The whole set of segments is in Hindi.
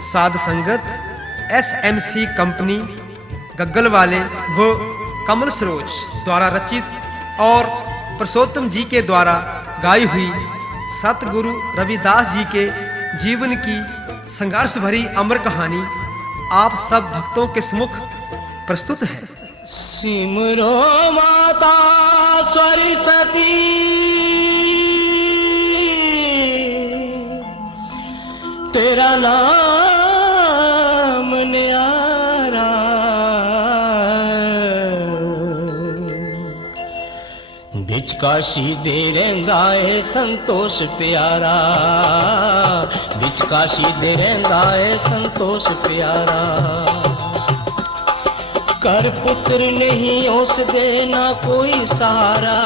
साध संगत SMC कंपनी गग्गल वाले व कमल सरोज द्वारा रचित और पुरुषोत्तम जी के द्वारा गाई हुई सतगुरु रविदास जी के जीवन की संघर्ष भरी अमर कहानी आप सब भक्तों के सम्मुख प्रस्तुत है। सिमरो माता सरस्वती, तेरा नाम न्यारा, बिच काशी दे रंगा है संतोष प्यारा, बिच काशी दे रंगा है संतोष प्यारा। कर पुत्र नहीं ओस देना कोई सहारा,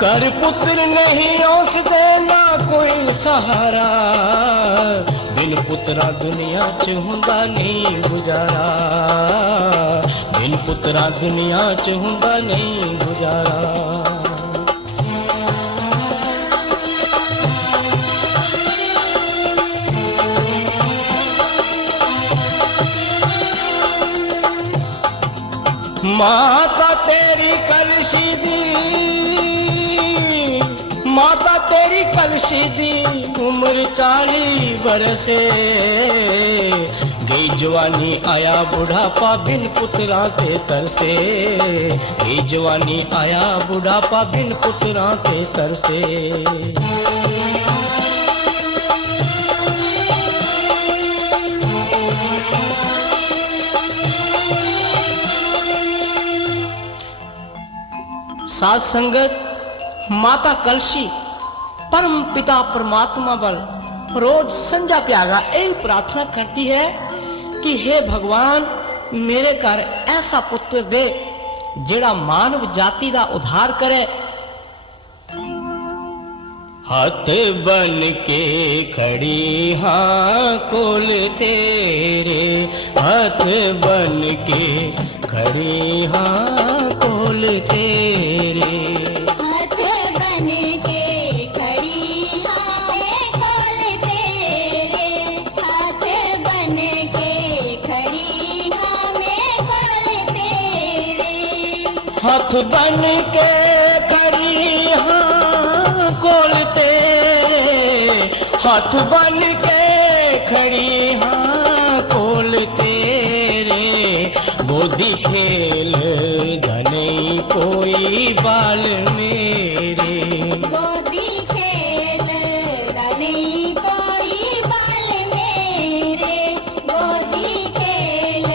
कर पुत्र नहीं ओस देना कोई सहारा, बिन पुत्रा दुनिया च हुंदा नहीं गुजारा, बिन पुत्रा दुनिया च हुंदा नहीं गुजारा। माता तेरी कलशी दी, माता तेरी कलशी दी, उम्र 40 बरसे, गई जवानी आया बुढ़ापा बिन पुत्रा के तरसे, गई जवानी आया बुढ़ापा बिन पुत्रा के तरसे। साध संगत माता कलशी परम पिता परमात्मा बल रोज संजा प्यागा यही प्रार्थना करती है कि हे भगवान मेरे घर ऐसा पुत्र दे जेड़ा मानव जाति का उद्धार करे। हाथ बन के खड़ी हाँ कोल तेरे, हाथ बन के खड़ी हाँ कोल तेरे, हाथ बन के खड़ी हाँ कोल तेरे, हाथ बन के खड़ी हाँ कोल तेरे, हाथ बन के खड़ी हाँ कोल तेरे, हाथ बन के खड़ी हाँ कोल तेरे, गोदी खेल धने कोई बाल मेरे, गोदी खेल धने कोई बाल मेरे, गोदी खेल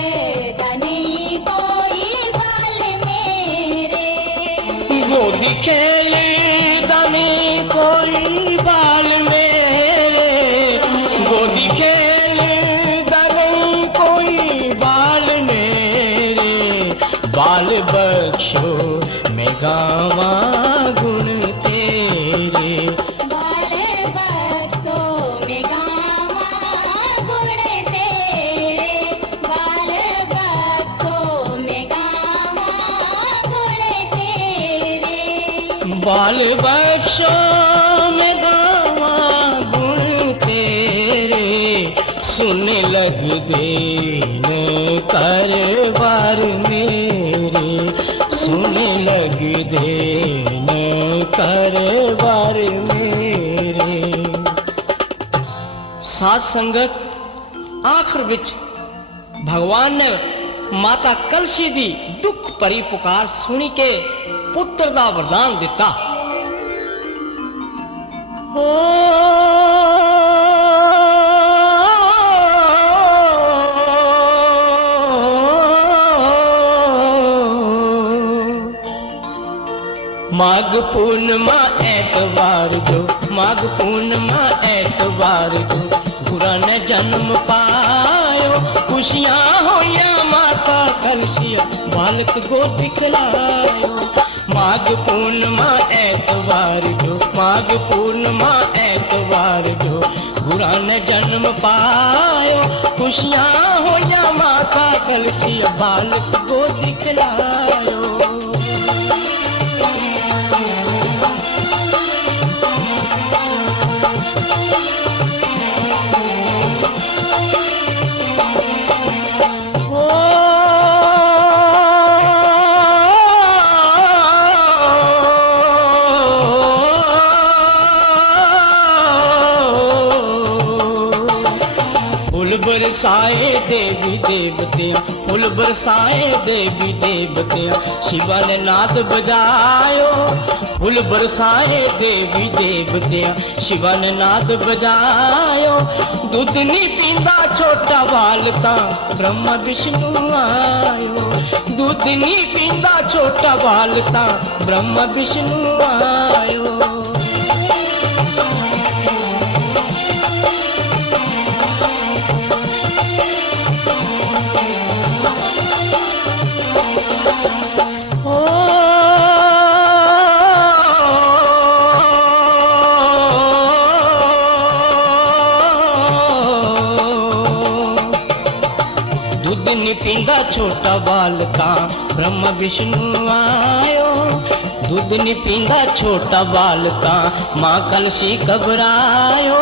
धने कोई बाल मेरे, गोदी खेल धने कोई बाल मेरे, गोदी खेल धने कोई बाल मेरे, बाल बख्शो मैं गावा गुण तेरे, बाल बख्शो मैं गावा गुण तेरे, बाल बख्शो मैं गावा गुण तेरे, बाल बख्शो मैं गावा गुण तेरे, सुन लग देन करवार मेरे, सुन लग देन करवार मेरे। साध संगत आखिर विच भगवान ने माता कलशी दी दुख भरी पुकार सुनी के पुत्र दा वरदान दिता। माघ पूर्णिमा ऐतवार जो, माघ पूर्णिमा ऐतवार जो, गुरा ने जन्म पायो, खुशियां होया माता कलशिया बालक गोद खिलायो। माघ पूर्णिमा ऐतवार जो, माघ पूर्णिमा ऐतवार जो, गुरा ने जन्म पायो, खुशियां होया माता कलशिया बालक गोद खिलायो। बरसाए देवी देवतियां, फूल बरसाए देवी देवतियां, शिवा ने नाद बजायो। फूल बरसाए देवी देवतियां, शिवा ने नाद बजायो। दूध नहीं पींदा छोटा बालका, ब्रह्मा विष्णु आयो। दूध नहीं पींदा छोटा बालका, ब्रह्मा विष्णु आयो। पींदा छोटा बालका, ब्रह्मा विष्णु आयो। दूध नहीं पींदा छोटा बालका, माँ कलशी घबरायो।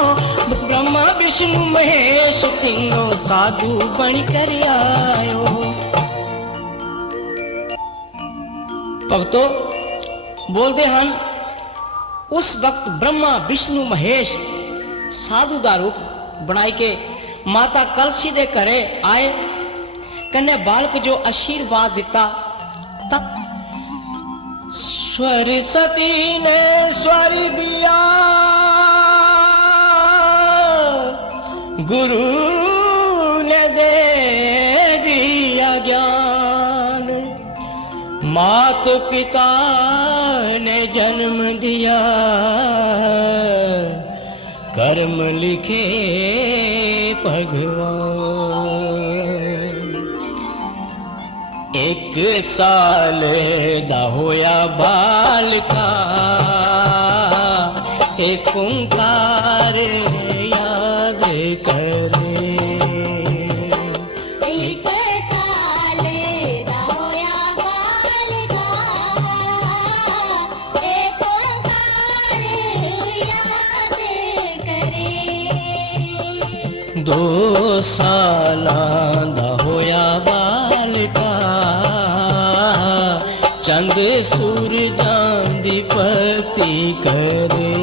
ब्रह्मा विष्णु महेश तीनों साधु बन कर आयो। भक्तों बोलते हैं उस वक्त ब्रह्मा विष्णु महेश साधु का रूप बनाई के माता कलशी दे घरे आए। कन्ने बालक जो आशीर्वाद दिता, तब सरस्वती ने स्वर दिया, गुरु ने दे दिया ज्ञान, मात पिता ने जन्म दिया, कर्म लिखे भगवान। एक साल दा होया बालका, एक ओंकार याद करे। एक साल दा होया बालका, एक ओंकार याद करे। 2 सालां दा होया बालका, चंद सूरजां दी पति करे।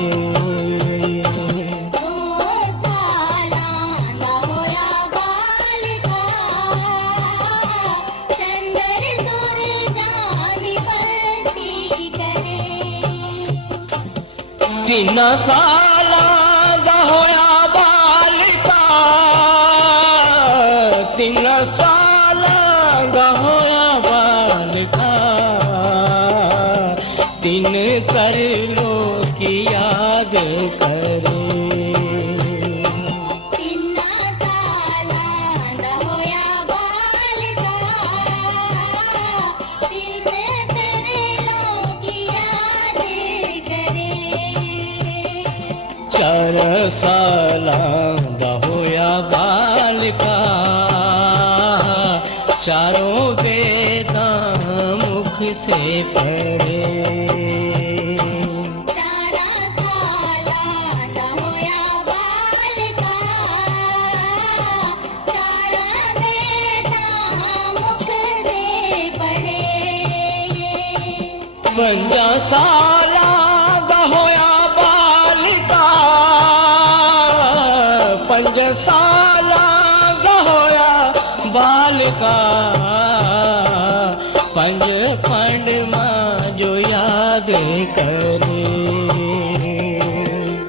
2 सालां दा होया बालका, चंद्र सूरजां दी पति करे। 3 सालां दा होया बालका, 3 सालां दा होया बालका, 3 कर लो की याद करे। 3 सालां दा होया बालका, 3 कर लो की याद करे। 4 सालां दा होया बालका, चारों वेदां मुख से पढ़े। 4 सालां दा होया बालका, 4 वेदां मुख से पढ़े। 5 सालां दा होया बालका, 5 सालां दा होया बालका, 5 पांडवा जो याद करे।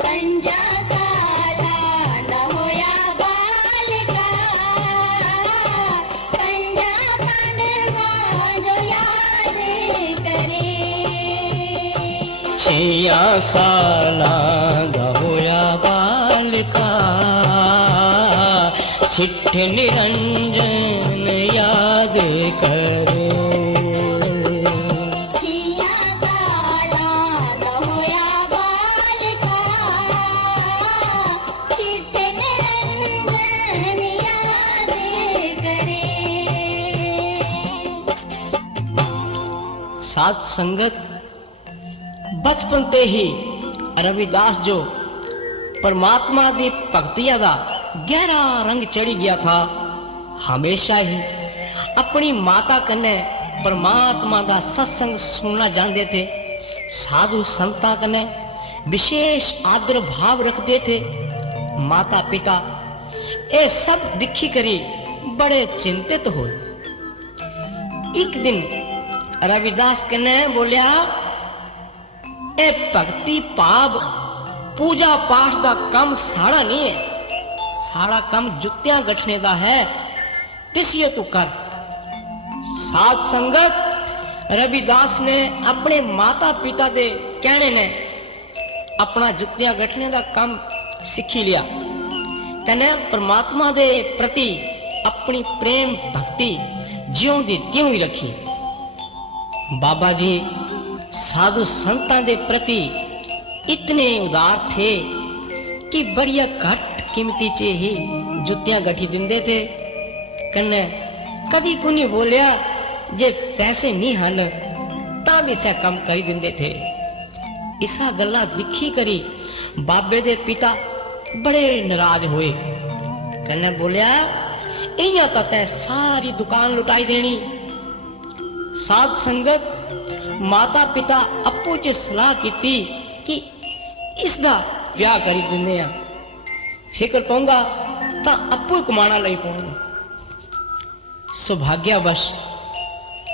5 सालां दा होया बालका, 5 पांडवा जो याद करे। 6 सालां दा होया बालका, छिठ निरंजन याद करे। 6 सालां दा होया बालका, चित्त निरंजन याद करे। साध संगत बचपन ते ही रविदास जो परमात्मा दी भक्तिया दा गहरा रंग चढ़ी गया था। हमेशा ही अपनी माता कन्ने परमात्मा दा सत्संग सुनना जानते थे। साधु संता कन्ने विशेष आदर भाव रखते थे। माता पिता ये सब दिखी करी बड़े चिंतित हो। एक दिन रविदास कने बोलिया, ए भगती भाव पूजा पाठ का काम साड़ा नहीं है, साड़ा काम जुत्तियां गठने का है, तिसियो तू कर। साध संगत रविदास ने अपने माता पिता दे कहने ने अपना जुत्तियां गठने का काम सीखी लिया। कने परमात्मा दे प्रति अपनी प्रेम भक्ति ज्यों दी त्यों ही रखी। बाबा जी साधु संतां दे प्रति इतने उदार थे कि बढ़िया घट कीमती चे ही जुत्तियां गठी दिंदे थे। कन्ने कदी को नहीं बोलिया जे पैसे नहीं हन ता भी सह कम करी दिंदे थे। इसा गल्ला दिखी करी बाबे दे पिता बड़े नाराज हुए। कन्ने बोलिया, इयां तो तै सारी दुकान लुटाई देनी। साध संगत माता पिता अप्पू च सलाह की कि इसदा ब्याह करी दिंदे आ, फिक्र पऊंगा तां अप्पू कमाना लई पऊंगा। सौभाग्यवश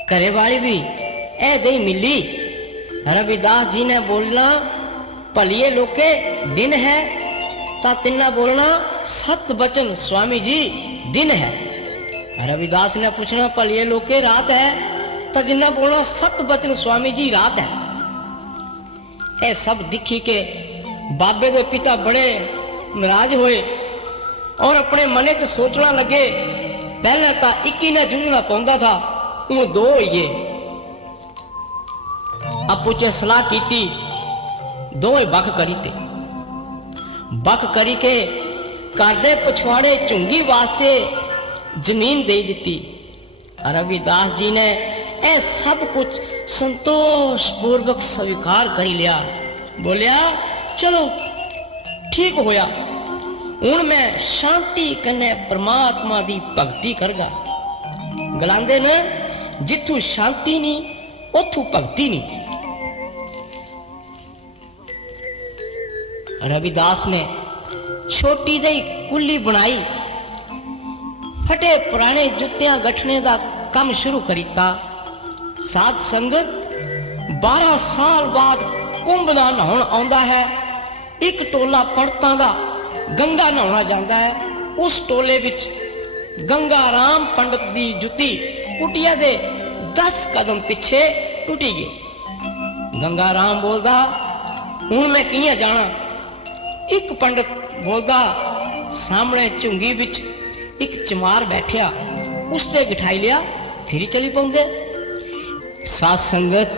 घरे वाली भी ऐ दई मिली। रविदास जी ने बोलना, भलिए लोके दिन है, ता तिन्ना बोलना, सत बचन स्वामी जी दिन है। रविदास ने पूछना, भलिए लोके रात है, ता जिन्ना बोलना, सत बचन स्वामी जी रात है। ऐ सब दिखी के बाबे दे पिता बड़े नाराज हुए और अपने मने च सोचना लगे, पहले तो एक ही ने जूझना पौंदा था, वो दो ही अप्पू च सलाह की, दो ही बख करी ते बख करी के घर दे पछवाड़े झुंगी वास्ते जमीन दे दी। रविदास जी ने यह सब कुछ संतोष पूर्वक स्वीकार कर लिया। बोलिया, चलो ठीक होया, हुण मैं शांति कन्ने परमात्मा दी भक्ति करगा। गलांदे ने, जिथू शांति नहीं उथू भक्ति नहीं। रविदास ने छोटी दई कुल्ली बनाई, फटे पुराने जुत्तियां गठने का काम शुरू करीता। साध संगत 12 साल बाद कुंभ दा नहाउण आउंदा है। एक टोला पंडितां दा गंगा नहाउणा जांदा है। उस टोले विच गंगा राम पंडित दी जुत्ती कुटिया दे 10 कदम पिछे टूटी गई। गंगा राम बोलदा, हुण मैं कियां जाना? एक पंडित बोलदा, सामने झुंगी विच एक चमार बैठिया, उसते बिठाई लिया, फिर ही चली पाउंदे। साध संगत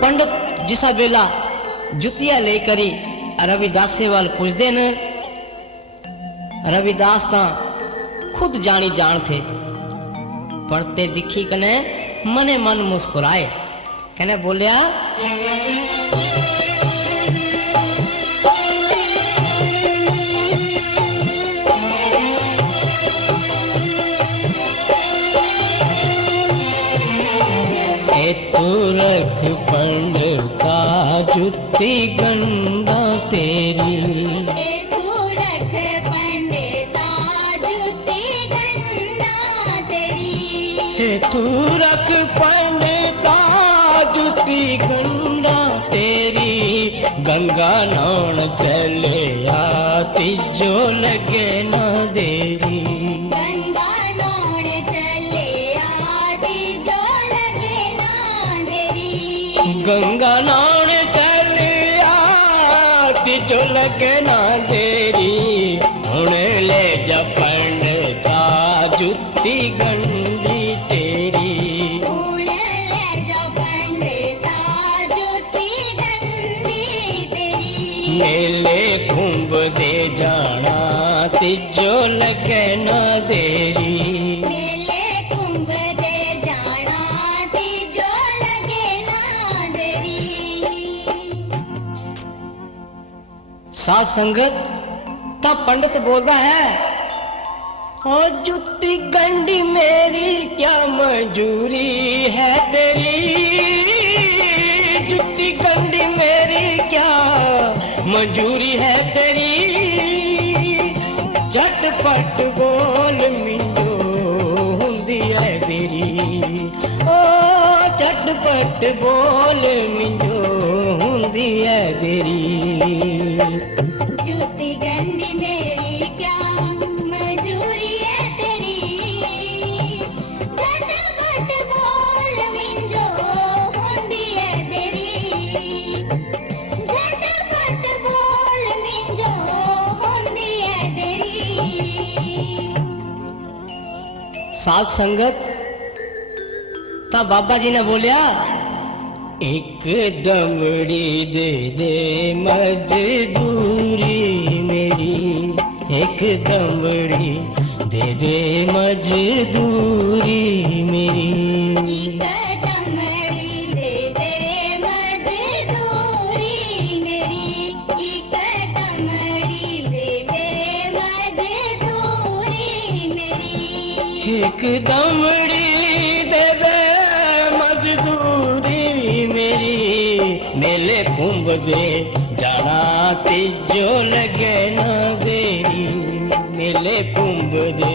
पंडित जिसा बेला जुतिया लेकर ही रविदासे वाल पुछदे न। रविदास ता खुद जानी जान थे, पढ़ते दिखी कने मने मन मुस्कुराए। कने बोलिया, तू रख पंडिता जुत्ती गंगा तेरी, तू रख पंडिता जुत्ती गंगा तेरी, तू रख पंडिता जुत्ती गंगा तेरी। गंगा नौन चले आती जो लगे ना देरी, गंगा नौन चले आती जो लगे ना देरी, गंगा नौन चले आती जो लगे ना देरी। हुण ले जा पंडिता जुत्ती गंदी तेरी, हुण ले जा पंडिता जुत्ती गंदी तेरी। मेले कुंभ दे जाना तिजो लगे ना देरी, मेले कुंभ दे जाना तिजो लगे ना देरी। साध संगत ता पंडित बोलता है, और जुत्ती गंडी मेरी क्या मंजूरी है तेरी, जुत्ती गंडी मेरी क्या मंजूरी है तेरी। झटपट बोल मिंजो हुंदी है देरी ओ झटपट बोल मिंजो हुंदी है देरी जूती गंदी मेरी क्या मजूरी है तेरी झटपट बोल मिंजो हुंदी है तेरी झटपट बोल मिंजो हुंदी है तेरी साध संगत ता बाबा जी ने बोलिया एक दमड़ी दे मजदूरी मेरी एक दमड़ी दे मजदूरी मेरी दमड़ी दे दे मजदूरी मेरी दमड़ी दे दे मजदूरी मेरी एक दमड़ी दे मजदूरी मेरी मेले कुंभ दे जाना तिजो लगे ना देरी मेले कुंभ दे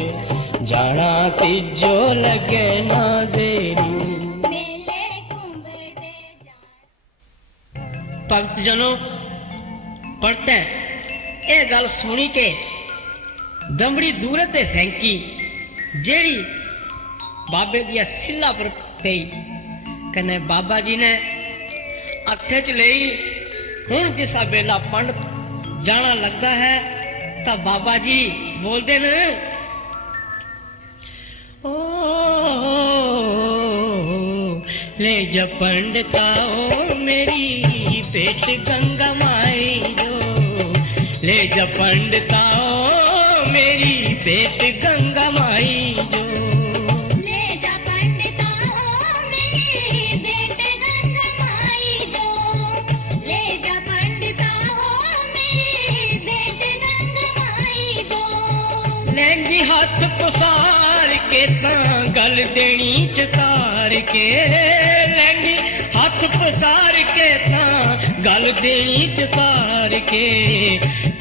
जाना तिजो लगे ना देरी मेले कुंभ दे भगत जनों पढ़ते ये गल सुनी के दमड़ी दूर ते फेंकी जेड़ी बाबे दिया सिला पर पई कने बाबा जी ने अखे च लई हुण जिसा बेला पंडित जाना लगता है ता बाबा जी बोलते न ओ ले जा पंडिता ओ मेरी पेट गंगा माई जो ले जा पंडिता ओ मेरी पेट गंगा माई जो ले जा पंडिता हो मेरी बेट गंगा माई जो ले जा पंडिता हो मेरी बेट गंगा माई जो लहंगी हाथ पसार के ता गल देनी चतार के लहंगी हाथ पसार के ता गल देनी चतार के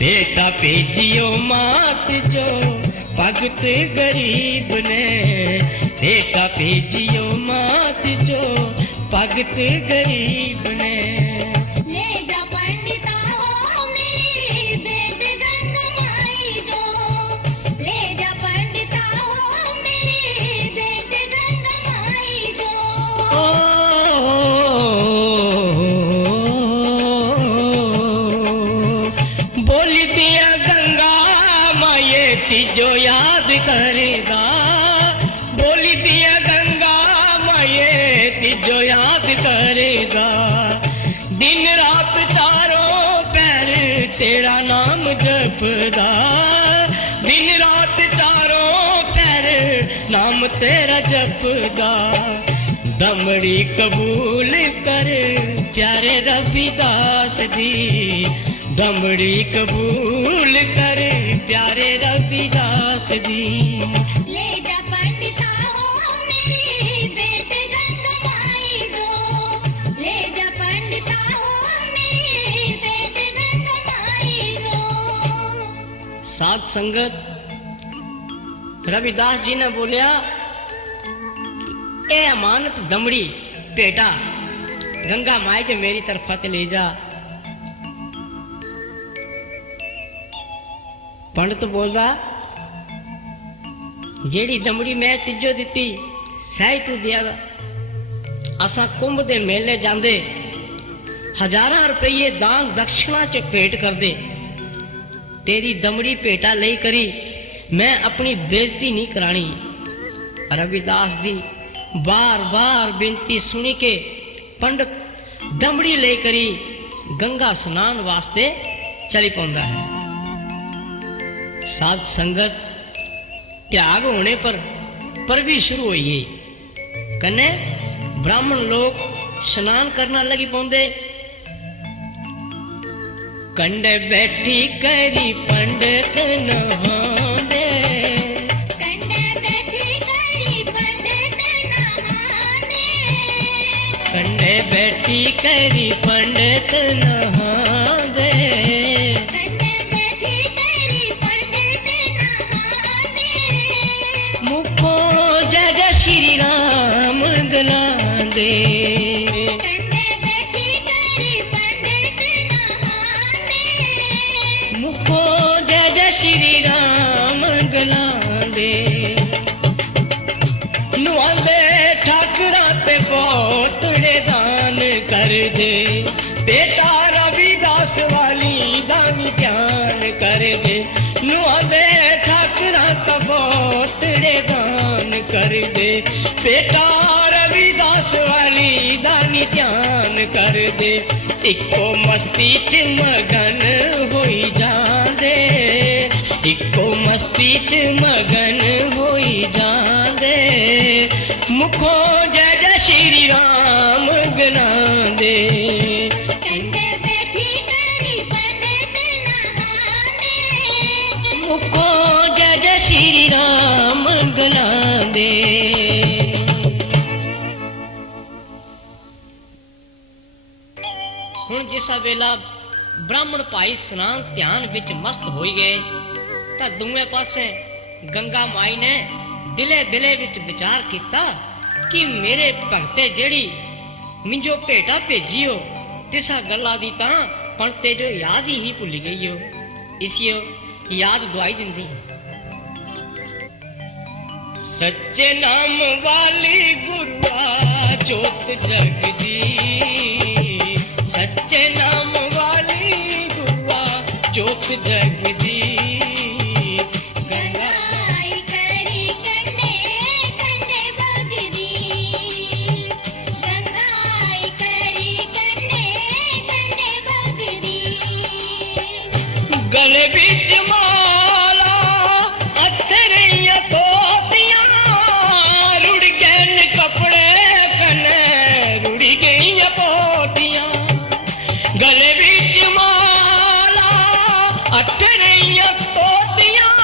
बेटा भेजियो मात जो भगत गरीब ने बेटा भेजियो मात जो भगत गरीब ने ले जा पंडिता हो मेरी बेट गंगा माई जो ले जा पंडिता हो मेरी बेट गंगा माई जो ओ बोली दिया गंगा माये तिजो याद करेगा बोली दिया गंगा माये तिजो याद करेगा दिन रात चारों पैर तेरा नाम जपदा दिन रात चारों पैर नाम तेरा जपदा दमड़ी कबूल कर प्यारे रविदास दी दमड़ी कबूल कर प्यारे रविदास दी ले जा पंडिता हो मेरी बेट गंगा माई जो ले जा पंडिता हो मेरी बेट गंगा माई जो साध संगत रविदास जी ने बोलिया ए अमानत दमड़ी बेटा गंगा माई जो मेरी तरफा ते ले जा पंडित बोलदा जेड़ी दमड़ी मैं तिजो दिती सही तू दिया असा कुंभ दे मेले जांदे हजारां रुपये दान दक्षिणा च भेंट कर दे तेरी दमड़ी भेटा ले करी मैं अपनी बेइज्जती नहीं करानी रविदास दी बार बार बेनती सुनी के पंडित दमड़ी ले करी गंगा स्नान वास्ते चली पौंदा है साध संगत त्याग होने पर भी शुरू हुई है कन्ने ब्राह्मण लोग स्नान करना लगी पौंदे कंडे बैठी करी पंडित नहांदे कंडे बैठी करी पंडित नहांदे कंडे बैठी करी पंडित नहांदे कंडे बैठी करी पंडित नहांदे मुखो जय जय श्री राम गलांदे नुआंदे ठाकरा ते पोतड़े दान कर दे बेटा रविदास वाली दानी ध्यान कर दे नुआंदे ठाकरा ते पोतड़े दान कर दे बेटा रविदास वाली दानी ध्यान कर दे इको मस्ती च मगन होई जांदे इको मस्ती च मगन होई जांदे मुखो जय जय श्री राम गलांदे कंधे बैठी करी पंडित नहाने मुखो जय जय श्री राम गलांदे ਹੁਣ ਜਿਸਾ ਵੇਲਾ ਬ੍ਰਾਹਮਣ ਭਾਈ ਸਨਾਨ ਧਿਆਨ ਵਿੱਚ ਮਸਤ ਹੋਈ ਗਏ ਤਾਂ ਦੂਏ ਪਾਸੇ ਗੰਗਾ ਮਾਈ ਨੇ ਦਿਲੇ ਦਿਲੇ ਵਿੱਚ ਵਿਚਾਰ ਕੀਤਾ ਕਿ ਮੇਰੇ ਭਗਤੇ ਜਿਹੜੀ ਮਿੰਜੋ ਭੇਟਾ ਭੇਜੀਓ ਤਿਸਾ ਗੱਲਾਂ ਦੀ ਤਾਂ ਪੰਤੇ ਜੋ ਯਾਦ ਹੀ ਭੁੱਲ ਗਈਓ ਇਸਿਓ ਯਾਦ ਦਵਾਈ ਦਿੰਦੀ ਸੱਚੇ ਨਾਮ ਵਾਲੀ ਗੁਰੂਆ ਜੋਤ ਜਗਦੀ सच्चे नाम वाली गुरुआ जोत जगदी गंगाई करी कंडे कंडे बगदी गंगाई करी कंडे कंडे बगदी गले बिच माला अथरियां तोतियां रुड़ गए कपड़े कने रुड़ी गई पोतियां गले बिच माला अठरियां तोतियां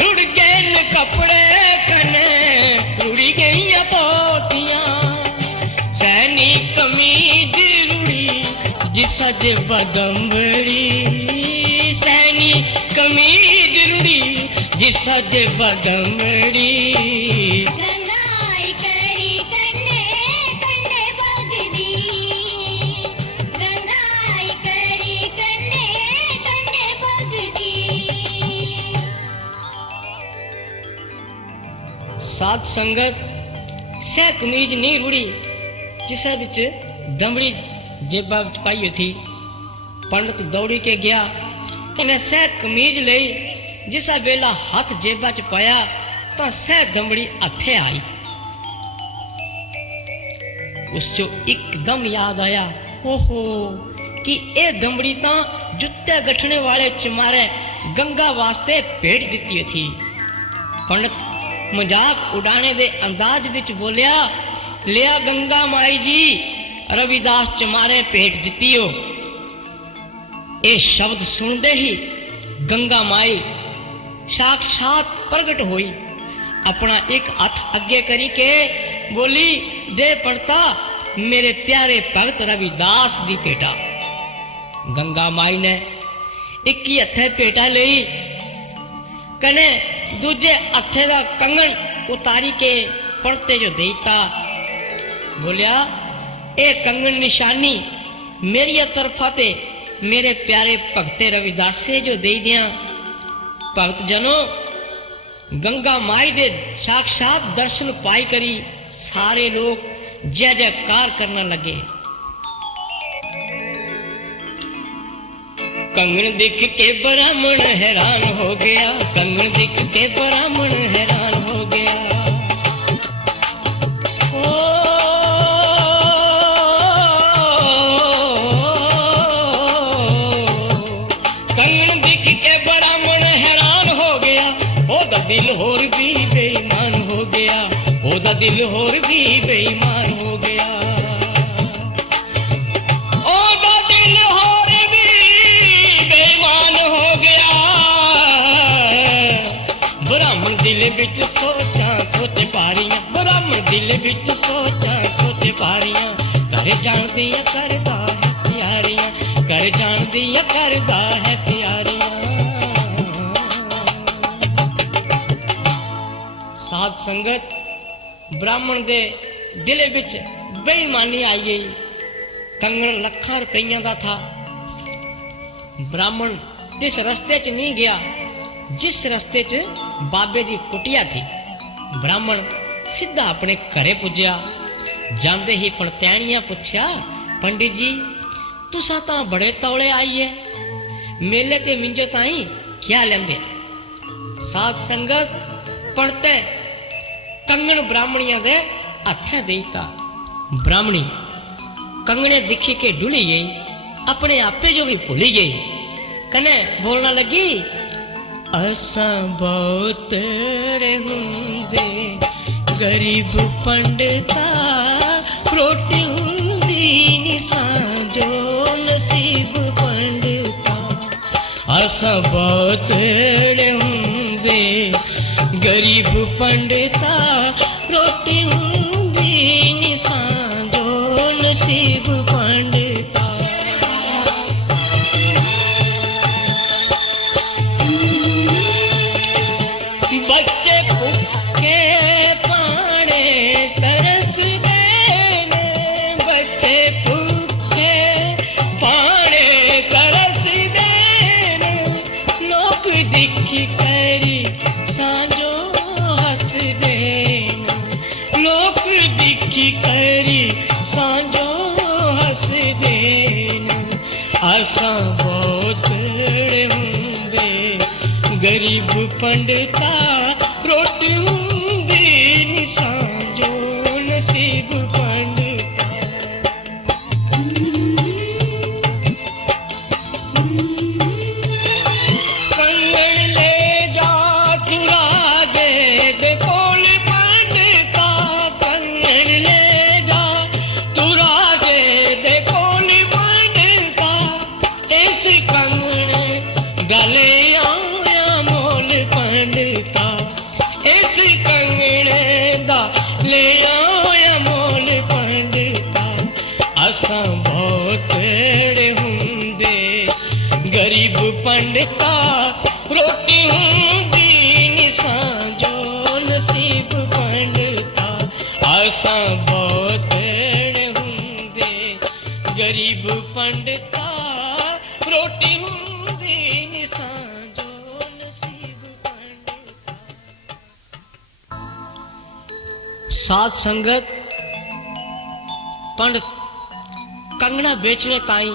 रुड़ गए कपड़े कने रुड़ी गई पोतियां सैनी कमीज रुड़ी जिसा जे बदम्बड़ी सैनी कमीज रुड़ी जिसा जे बदम्बड़ी गंगाई करी कंडे कंडे बगदी गंगाई करी कंडे कंडे बगदी साध संगत सह कमीज नहीं रुड़ी जिसा बिच दमड़ी जेबा विच पाई हुई थी पंडित दौड़ी के गया कने सह कमीज लई जिसा वेला हाथ जेबा च पाया तो सह दमड़ी हथे आई उसको एकदम याद आया ओहो कि ए दमड़ी तो जुत्ते गठने वाले चमारे गंगा वास्ते भेट दिती थी पंडित मजाक उड़ाने दे अंदाज विच बोलिया लिया गंगा माई जी रविदास चमारे भेट दिती हो ए शब्द सुनते ही गंगा माई साक्षात प्रगट हुई अपना एक हाथ अगे करी के बोली दे पड़ता मेरे प्यारे भगत रविदास दी भेटा गंगा माई ने एक ही हथे भेटा लई कने दूजे हथे दा कंगन उतारी के पड़ते जो देता बोलिया ए कंगन निशानी मेरी तरफा ते मेरे प्यारे भगते रविदासे जो दे दिया भगत जनो गंगा माई दे साक्षात दर्शन पाई करी सारे लोग जय जयकार करने लगे कंगन दिख के ब्राह्मण हैरान हो गया कंगन दिख के ब्राह्मण हैरान हो गया कंगन दिख के ब्राह्मण हैरान हो गया ओदा दिल होर भी बेईमान हो गया ओदा दिल होर भी बेईमान हो गया ओदा दिल होर भी बेईमान हो गया ब्राह्मण दिल विच सोचा सोच पारियां ब्राह्मण दिल विच सोचा सोच पारियां कर जान दिया करदा है तैयारियां कर जान दिया करदा है तैयारियां साध संगत ब्राह्मण दे दिल विच बेईमानी आई गई कंगन लाखां रुपइयां दा था ब्राह्मण जिस रस्ते च नहीं गया जिस रस्ते च बाबे दी कुटिया थी। ब्राह्मण सीधा अपने घरे पुज्या। जांदे ही पड़तैणियां पुछया, पंडित जी तुसा तां बड़े तौले आई है, मेले ते मिंजो ताई क्या लेंदे? साध संगत पड़ते कंगन ब्राह्मणियां दे हत्थे देता। ब्राह्मणी कंगने दिखी के डुली गई, अपने आपे जो भी भूली गई। कने बोलना लगी, असा बहुत हुंदे गरीब पंडिता, रोटी हुंदी नी सांजो नसीब पंडिता। असा बहुत हुंदे गरीब पंडिता, रोटी हुंदी नी सांजो नसीब पंडिता। बच्चे भूखे पाने तरसदे ने, बच्चे भूखे पाने तरसदे ने। लोक दिखी करी सांजो हसदे ने, लोक दिखी करी सांजो हसदे ने। आसा बहुत हुंदे गरीब पंडिता, रोटी हुंदी नी सांजो नसीब पंडिता। कंगन ले जा तू राजे दे कोल पंडिता, कंगन ले जा तू राजे दे कोल पंडिता। इस कंगने गले पंडिता, इस कंगने दा ले आया मोल पंडिता। असा बहुत हुंदे गरीब पंडिता, रोटी हुंदी नी सांजो नसीब पंडिता। असा बहुत हुंदे गरीब पंडिता, रोटी हुंदी नी सांजो नसीब पंडिता। साध संगत पंडित कंगना बेचने ताई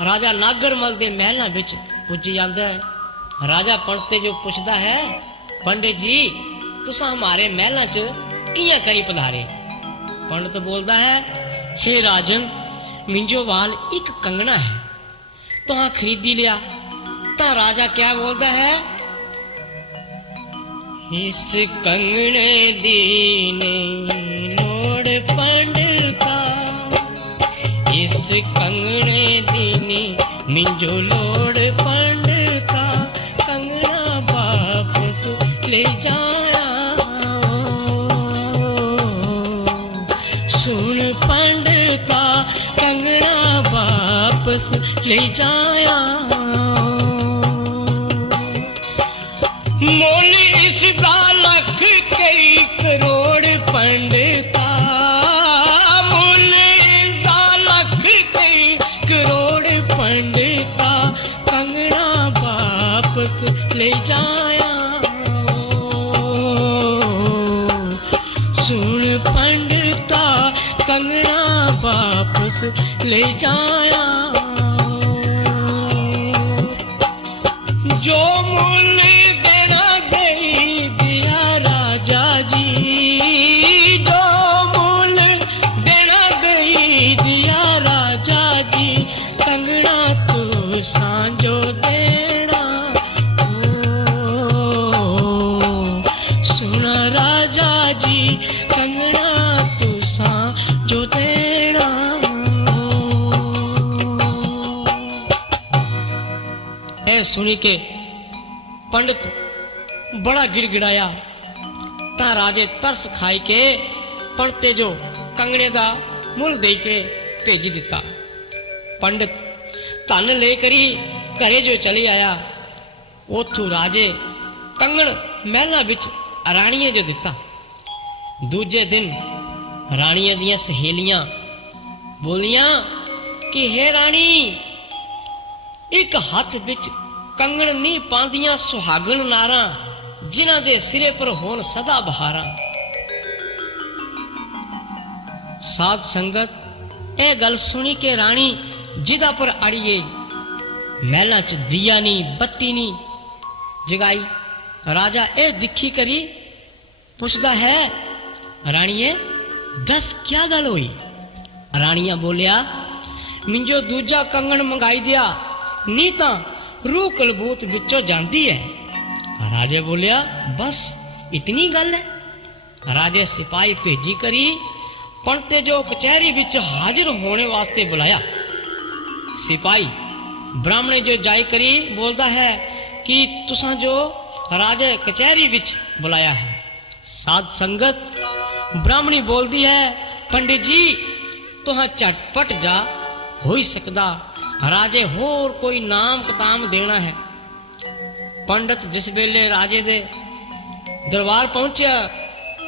राजा नागरमल दे महलों विच पुज जांदा है। राजा पंडित जो पुछदा है, पंडित जी तुसा हमारे महलों च कियां करी पधारे? पंडित बोलदा है, हे राजन मिंजो वाल एक कंगना है, तुहां खरीदी लिया। ता राजा क्या बोलदा है, इस कंगने दी नहीं लोड़ पंडिता, इस कंगने दी नहीं मिंजो लोड़ पंडिता। कंगना वापस ले जाया सुन पंडिता, कंगना वापस ले जाया। मोल इसदा लख कई करोड़ पंडिता, मोल इसदा लख कई करोड़ पंडिता। कंगना वापस ले जाया सुन पंडिता, कंगना वापस ले जाया। जो मूल देना गई दिया राजा जी, जो मूल देना गई दिया राजा जी। कंगना तू सांजो देना सुना राजा जी, कंगना तू सांजो देना। ऐ सुनी के पंडित बड़ा गिड़गिड़ाया। ता राजे तरस खाई के पंडिते जो कंगने दा मुल दे के भेज दिता। पंडित धन लेकर ही घरे जो चले आया। उथों राजे कंगन महला विच राणिये जो दिता। दूजे दिन राणिया दियां सहेलियां बोलियां कि हे राणी ਇੱਕ ਹੱਥ ਵਿੱਚ ਕੰਗਣ ਨਹੀਂ ਪਾਉਂਦੀਆਂ ਸੁਹਾਗਣ ਨਾਰਾਂ, ਜਿਨ੍ਹਾਂ ਦੇ ਸਿਰੇ ਪਰ ਹੋਣ ਸਦਾ ਬਹਾਰਾਂ। ਸਾਧ ਸੰਗਤ ਇਹ ਗੱਲ ਸੁਣੀ ਕਿ ਰਾਣੀ ਜਿਹਦਾ ਪਰ ਅੜੀਏ ਮਹਿਲਾਂ ਚ ਦੀਆ ਨਹੀਂ ਬੱਤੀ ਨਹੀਂ ਜਗਾਈ। ਰਾਜਾ ਇਹ ਦਿਖੀ ਕਰੀ ਪੁੱਛਦਾ ਹੈ, ਰਾਣੀਏ दस क्या गल हुई? रानिया बोलिया, मिंजो दूजा कंगन मंगाई दिया, नी तां रूह कलबूत विचों जांदी है। राजे बोलिया, बस इतनी गल है? राजे सिपाही भेजी करी पंते जो कचहरी विच हाजिर होने वास्ते बुलाया। सिपाही ब्राह्मणे जो जाई करी बोलता है कि तुसां जो राजे कचहरी विच बुलाया है। साध संगत ब्राह्मणी बोलती है, पंडित जी तुहां झटपट जा हो ही सकदा, राजे होर कोई नाम कताम देना है। पंडित जिस वेले राजे दे दरबार पहुंचा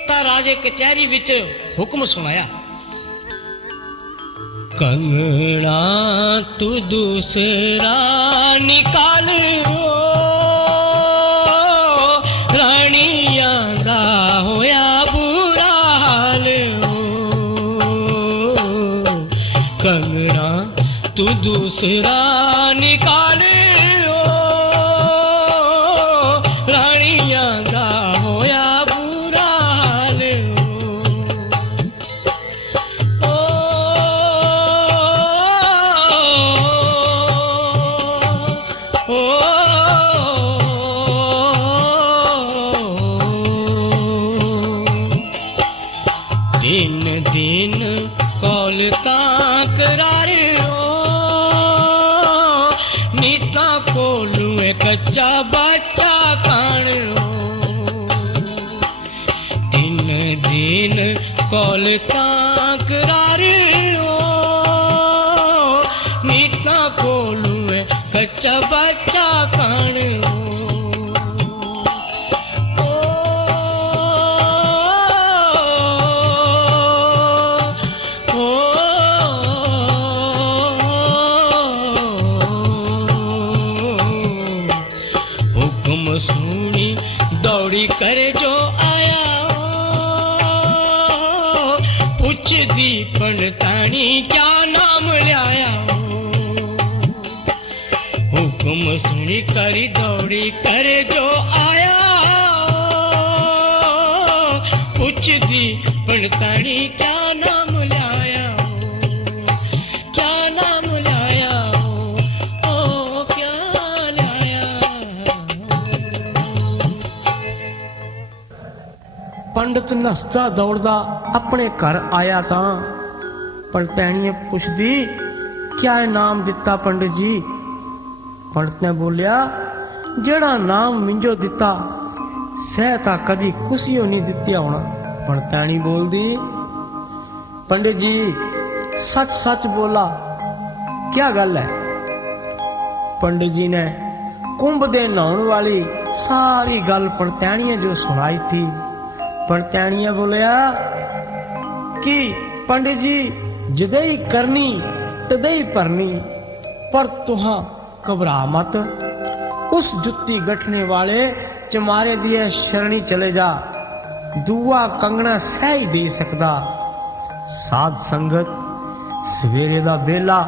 तां राजे कचहरी विच हुक्म सुनाया, कंगना तू दूसरा निकाल रानियां दा होया बुरा हाल। कंगना तू दूसरा निकाल रानियां दा होया बुरा हाल। दिन दिन कौल करार नीता कोलू कच्चा बच्चा कान। दिन दिन कौल करार नीता कोलू कच्चा बच्चा कान। सुनी दौड़ी कर जो आया पूछ दी पंडतानी क्या नाम लिया। हुक्म सुनी कर दौड़ी कर जो आया पूछ दी पंडतानी क्या नाम लिया, क्या नाम लिया, ओ क्या लिया। पंडित नसदा दौड़दा अपने घर आया तां पंडतैनी पुछदी, क्या नाम दिता पंडित जी? पंडित ने बोलिया, जेड़ा नाम मिंजो दिता सह तां कदी खुशियों नहीं दिती होना। पंडतैनी बोलदी, पंडित जी सच सच बोला, क्या गल है? पंडित जी ने कुंभ दे नहाउण वाली सारी गल पंडतैनी जो सुनाई थी। पंडतैनी बोलिया कि पंडित जी जदई करनी तदई भरनी, पर तुहां घबरा मत, उस जुत्ती गठने वाले चमारे दिए शरणी चले जा, दुआ कंगना सह ही दे सकदा। साध संगत सवेरे दा बेला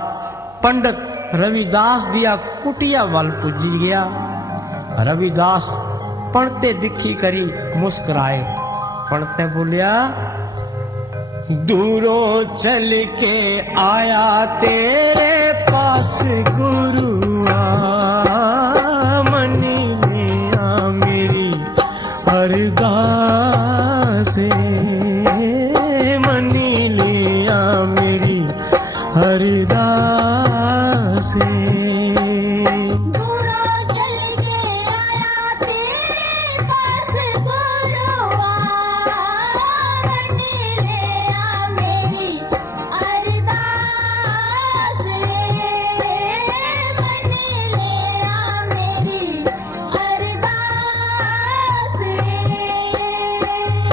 पंडित रविदास दिया कुटिया वल पुजी गया। रविदास पंडते दिखी करी मुस्कुराए। पंडित ने बोलिया, दूरों चल के आया तेरे पास गुरुआ, मन लिया मेरी अरदास, मन लिया मेरी अरदास।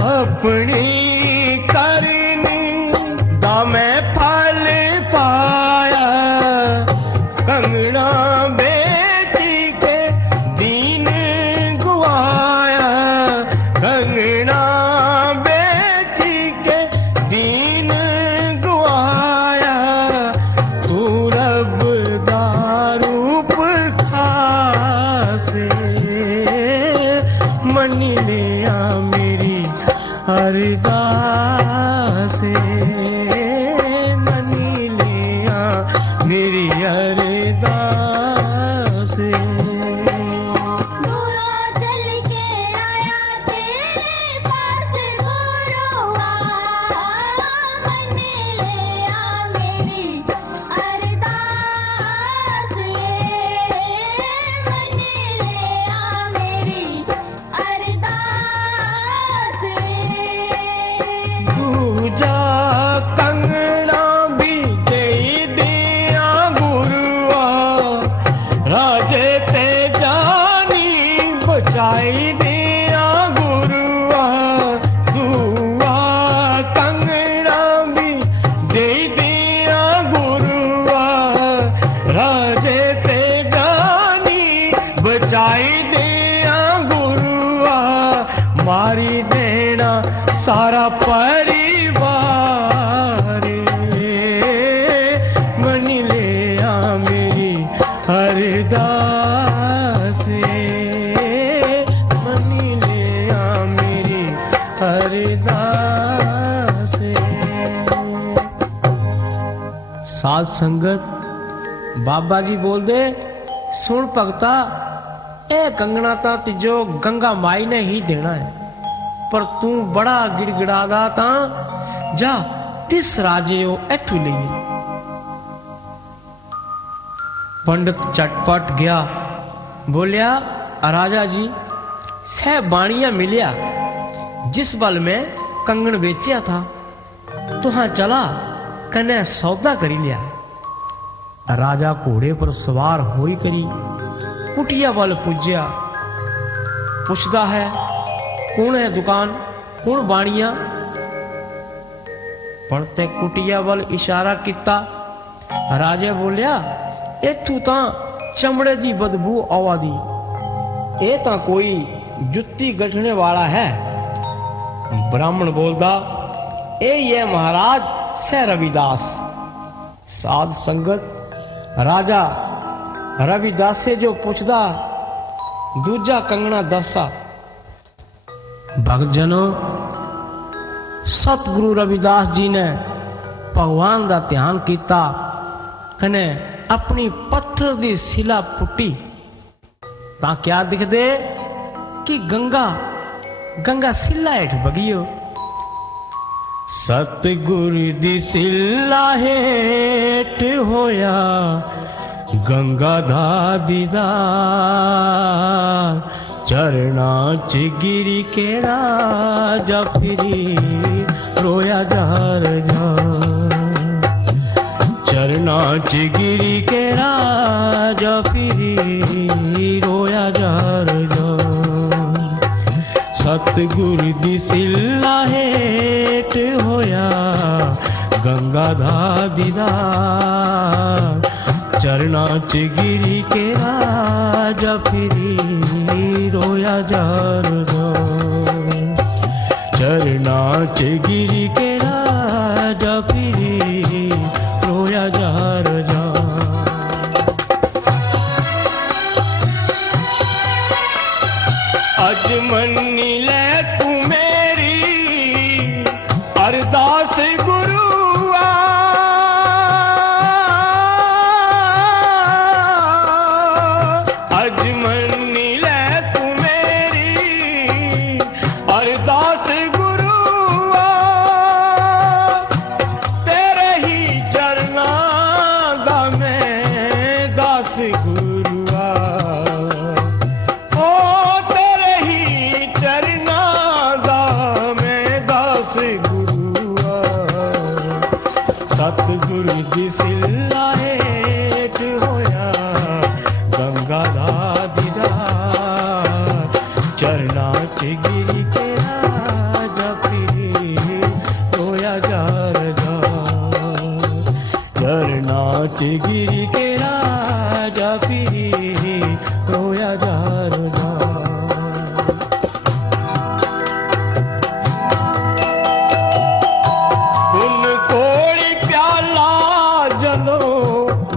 अपनी करनी दा मैं फल पाया, कंगना बे से। दूरों चल के आया तेरे पास गुरुआ, मन ले आ मेरी अरदास ये, मन ले आ मेरी अरदास ये। दूजा कंगना भी दे दिया गुरुआ, राजे ते जानी बचाई दिया गुरुआ। दूआ कंगना भी दे दिया गुरुआ, राजे ते जानी बचाई दिया गुरुआ। मारी देना सारा परिवार, मन ले आ मेरी अरदास, मन ले आ मेरी अरदास। साध संगत बाबा जी बोल दे, सुन भगता, ए कंगना ता तिजो गंगा माई ने ही देना है, पर तू बड़ा गिड़गिड़ादा ता जा तिस राजे ओ एथू ले। पंडित चटपट गया, बोलिया राजा जी सह बाणिया मिलिया जिस बल में कंगन बेचिया था, तुहां चला कने सौदा करी लिया। राजा घोड़े पर सवार होई करी कुटिया वाल पुज्या, पुछदा है कौन है दुकान, कौन बाणिया। पढ़ते कुटिया वाल इशारा किता, राजे बोलिया इथू तां चमड़े दी बदबू आवा दी, ए तां कोई जुत्ती गठने वाला है। ब्राह्मण बोलदा ए ये महाराज सह रविदास। साध संगत राजा रविदास से जो पुछदा, दूजा कंगना दसा। भगत जनों, सतगुरु रविदास जी ने भगवान का ध्यान किया, कने अपनी पत्थर दी सिला पुट्टी, ता क्या दिखदे कि गंगा गंगा सिला हेठ बगियो। सतगुरु दी सिला हेठ होया गंगा दा दीदार, चरना च गिरी के राजा फिरी रोया जार जार। चरना च गिरी के राजा फिरी रोया जार जार। सतगुरु दी सिला हेठ होया गंगा दा दीदार, चरना च गिरी के राजा फिरी रोया जार जार। चरना च गिरी के राजा फिरी रोया जार जार। अज मन्नी ले तू मेरी अरदास गुरुआ, अज मन्नी ले तू मेरी अरदास गुरुआ। तेरे ही चरना दा मैं दास गुरुआ, ओ तेरे ही चरना दा मैं दास गुरुआ। सतगुरु दी सिला हेठ होया गंगा दा दीदार, चरना च गिरी के राजा फिरी रोया जार जार। चरना च गिरी के राजा फिरी रोया जार जार। उन कोई प्याला जलो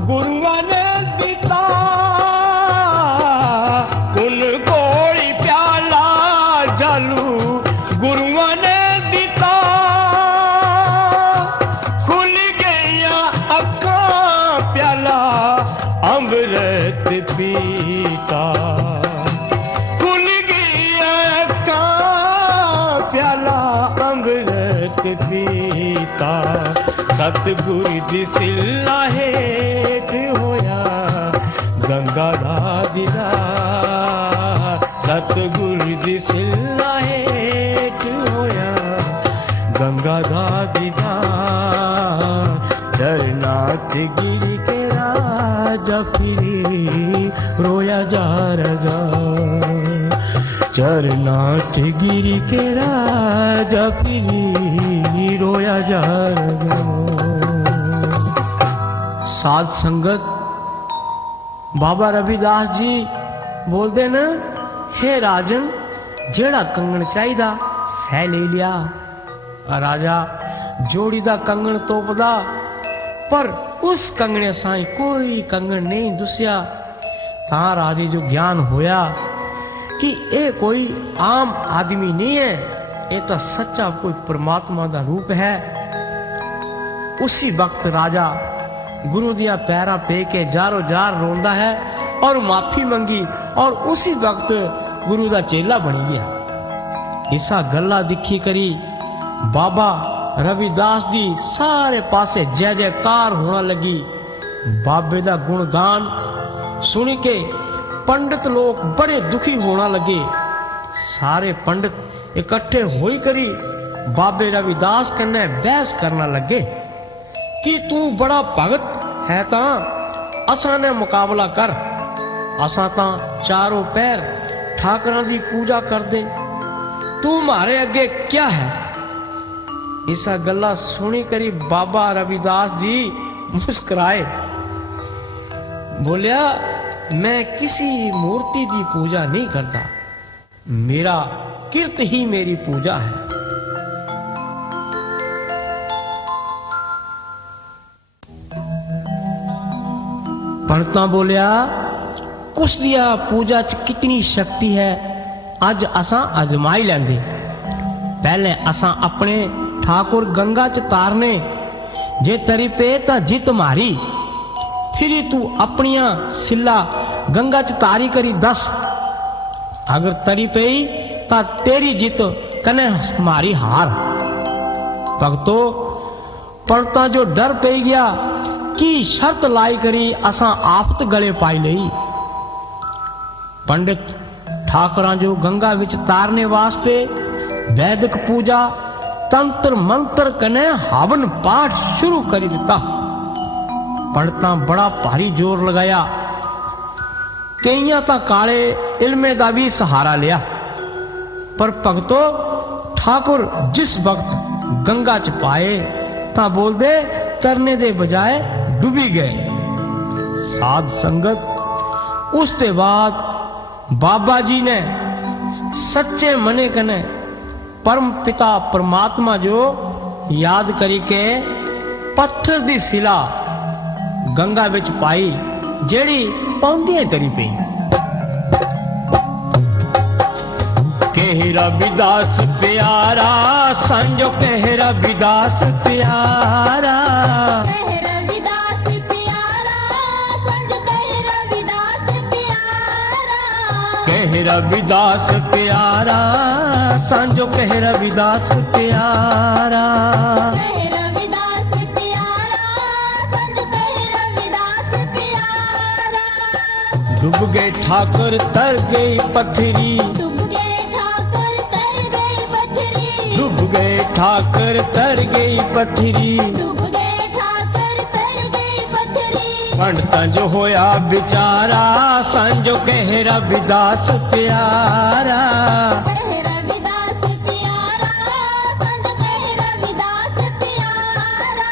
गुरुआ ने पीता, उन कोई प्याला जलू गुरुआ ने दीता। खुल गया अक्खां प्याला अमृत पी पीता खुल गया का प्याला अंगरत पीता सतगुर दी सिला हेठ होया गंगा दा दीदार सतगुर दी सिला हेठ होया गंगा दा दीदार चरनाथ गिरी के राजा फिरी रोया जा रजा चरनाथ गिरी के राजा फिरी रोया जा रजा। साध संगत बाबा रविदास जी बोलते न हे राजन जेड़ा कंगन चाहिदा सह ले लिया। राजा जोड़ी दा कंगन तोपदा पर उस कंगने साई कोई कंगन नहीं दुसिया। तां राजे जो ज्ञान होया कि ये कोई आम आदमी नहीं है, ये तो सच्चा कोई परमात्मा का रूप है। उसी वक्त राजा गुरु दिया पैरा पे के जारो जार रोंदा है और माफी मंगी और उसी वक्त गुरु का चेला बन गया। ऐसा गल्ला दिखी करी बाबा रविदास जी सारे पासे जय जयकार होना लगी। बाबे का गुणगान सुन के पंडित लोग बड़े दुखी होना लगे। सारे पंडित इकट्ठे होई करी बाबे रविदास कन्ने बहस करना लगे कि तू बड़ा भगत है ता असा ने मुकाबला कर, असा ता चारों पैर ठाकरां दी पूजा कर दे, तू मारे अगे क्या है। ऐसा गल्ला सुनी करी बाबा रविदास जी मुस्कुराए, बोलिया मैं किसी मूर्ति की पूजा नहीं करता, मेरा कीर्त ही मेरी पूजा है। पंडिता बोलिया कुछ दिया पूजा च कितनी शक्ति है, अज असा अजमाई लेंदे। पहले असा अपने ठाकुर गंगा च तारने, जे तरी पे ता जित मारी, फिर तू अपनिया सिला गंगा च तारी करी दस, अगर तरी पे ता तेरी जित कने मारी हार। भगतो पड़ता जो डर पे गया कि शर्त लाई करी असा आफत गले पाई लई। पंडित ठाकुरां जो गंगा विच तारने वास्ते वैदिक पूजा तंत्र मंत्र कने हवन पाठ शुरू कर दिता। पंडितां बड़ा भारी जोर लगाया, कईयां तां काले इल्मे दा भी सहारा लिया, पर भगतो ठाकुर जिस वक्त गंगा च पाए तां बोल दे तरने दे बजाय डूबी गए। साध संगत उसके बाद बाबा जी ने सच्चे मने कने परम पिता परमात्मा जो याद करी के पत्थर दी सिला गंगा विच पाई, जेड़ी पौंदी तरी पई। कहरा विदास प्यारा संजो कहरा विदास प्यारा, कहरा विदास प्यारा सांझो कहरा विदास प्यारा, कहरा विदास प्यारा संज कहरा विदास प्यारा। डूब गए ठाकुर तर गई पथरी, डूब गए ठाकुर तर गई पथरी, डूब गए ठाकुर तर गई पथरी, डूब गए ठाकुर तर गई पथरी। पंडिता जो होया बिचारा सांझो कहरा विदास प्यारा, कहरा विदास प्यारा संज कहरा विदास प्यारा।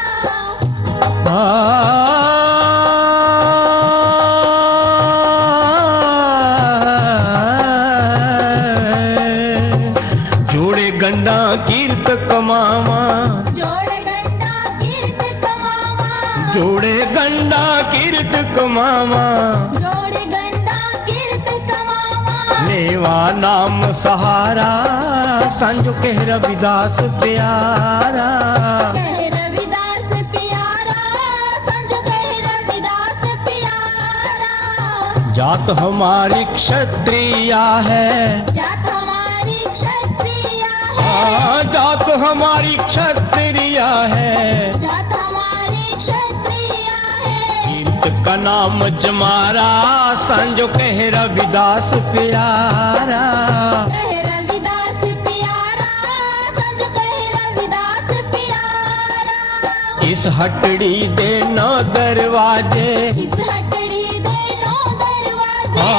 जोड़े गंडा कीर्त कमावा, जोड़े गंडा कीर्त कमावा, जोड़े गंडा कीर्त कमावा, जोड़े गंडा कीर्त कमावा। लेवा नाम सहारा संजो कहरा विदास प्यारा, कहरा विदास प्यारा संज कहरा विदास प्यारा। जात हमारी क्षत्रिया है, जात हमारी क्षत्रिया है, जात हमारी क्षत्रिया है, जात हमारी क्षत्रिया है। कीर्त का नाम जमारा, संजो कह रविदास प्यारा। कह रविदास प्यारा, संज कह रविदास प्यारा। इस हटड़ी दे नौ दरवाजे, इस हटड़ी दे नौ दरवाजे,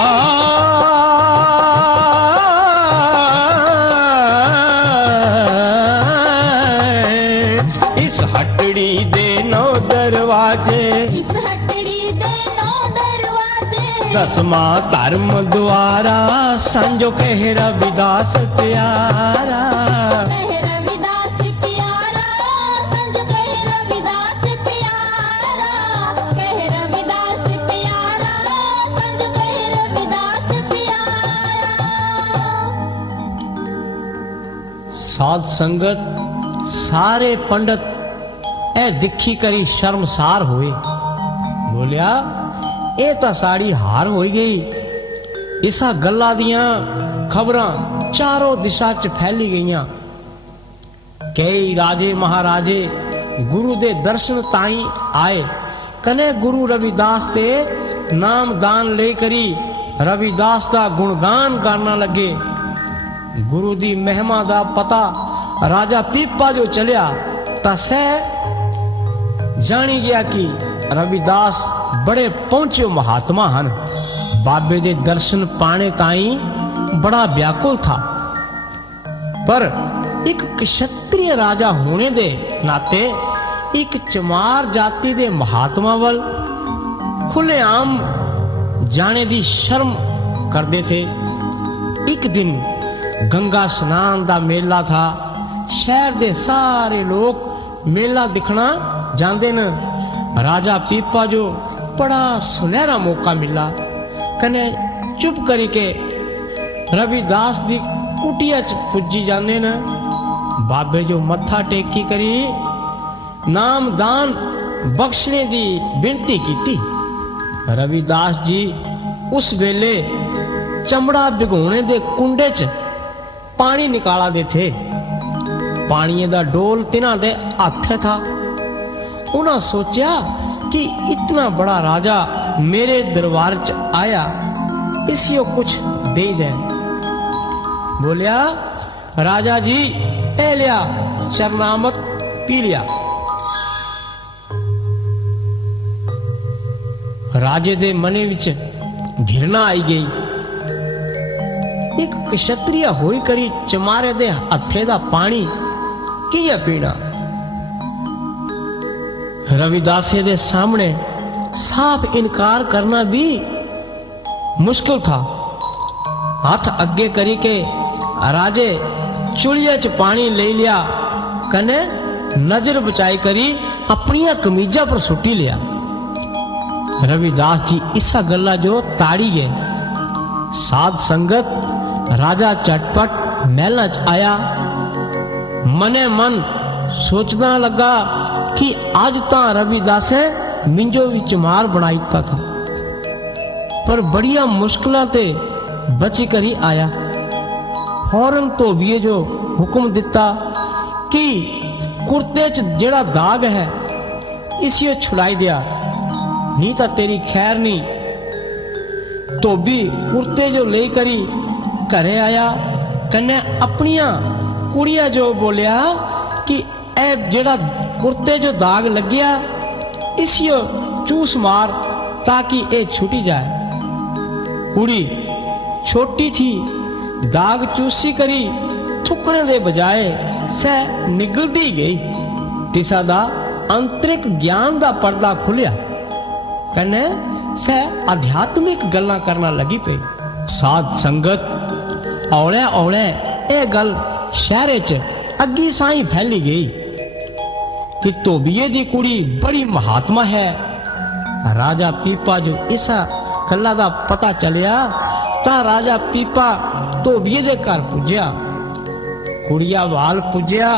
इस हटड़ी दे नौ दरवाजे, इस हटड़ी दे नौ दरवाजे। दसवां धर्म द्वारा, संजो कह रविदास प्यारा। कह रविदास प्यारा, संज कह रविदास प्यारा। कह रविदास प्यारा, संज कह रविदास प्यारा। साध संगत सारे पंडित ए दिखी करी शर्मसार हुए। बोलिया ए तो साड़ी हार हो गई। इसा गल्ला दियां खबरां चारों दिशा च फैली गईयां। कई राजे महाराजे गुरु दे दर्शन ताई आए, कने गुरु रविदास ते नाम दान ले करी रविदास दा गुणगान करना लगे। गुरु दी महिमा दा पता राजा पीपा जो चलिया तां सै जानी गया कि रविदास बड़े पहुंचे महात्मा हन। बाबे दे दर्शन पाने ताई बड़ा व्याकुल था, पर एक क्षत्रिय राजा होने दे नाते एक चमार जाति दे महात्मा वल खुलेआम जाने दी शर्म करते थे। एक दिन गंगा स्नान दा मेला था। शहर दे सारे लोग मेला दिखना जांदे न। राजा पीपा जो बड़ा सुनहरा मौका मिला, कने चुप करी के रविदास दी कुटिया च पुजी जाने न। बाबे जो मत्था टेकी करी नाम दान बख्शने दी बेनती कीती। रविदास जी उस वेले चमड़ा भिगोने दे कुंडे च पानी निकाला दे थे। पानी दा डोल तिन्हां दे हथ था। उन्हें सोचा कि इतना बड़ा राजा मेरे दरबार च आया, इसियो कुछ दे दे। बोलिया राजा जी ए लिया चरनामत पी लिया। राजे दे मने विच घिरना आई गई। एक क्षत्रिय होई करी चमारे दे हथे दा पानी किया पीना। रविदासे दे सामने साफ इनकार करना भी मुश्किल था। हाथ अगे करी के राजे चुलिया च पानी ले लिया, कने नजर बचाई करी अपनिया कमीजा पर सुटी लिया। रविदास जी इसा गल्ला जो ताड़ी गए। साध संगत राजा चटपट महला च आया। मने मन सोचना लगा कि आज ता रविदासे मिंजो विच मार बनाईता था, पर बड़िया मुश्किलां ते बची करी आया। फौरन तो भी जो हुक्म दिता कि कुर्ते च जेड़ा दाग है इसियो छुड़ाई दिया, नहीं तो तेरी खैर नहीं। तो भी कुर्ते जो ले करी घरे आया, कन्ने अपनिया कुड़िया जो बोलिया कि ए जेड़ा कुर्ते जो दाग लगिया इसियो चूस मार ताकि ए छुटी जाए। कुड़ी छोटी थी, दाग चूसी करी थुकने दे बजाय सै निगलती गई। तिसा दा आंतरिक ज्ञान दा पर्दा खुलिया, कन्ने सै आध्यात्मिक गल्लां करना लगी पई। साध संगत औले औले ए गल शहरे च अग्गी साई फैली गई कि धोबिये दी कुड़ी बड़ी महात्मा है। राजा पीपा जो इसा गल्ला दा पता चलिया ता राजा पीपा धोबिये दे घर पुज्या। कुड़िया वाल पुज्या।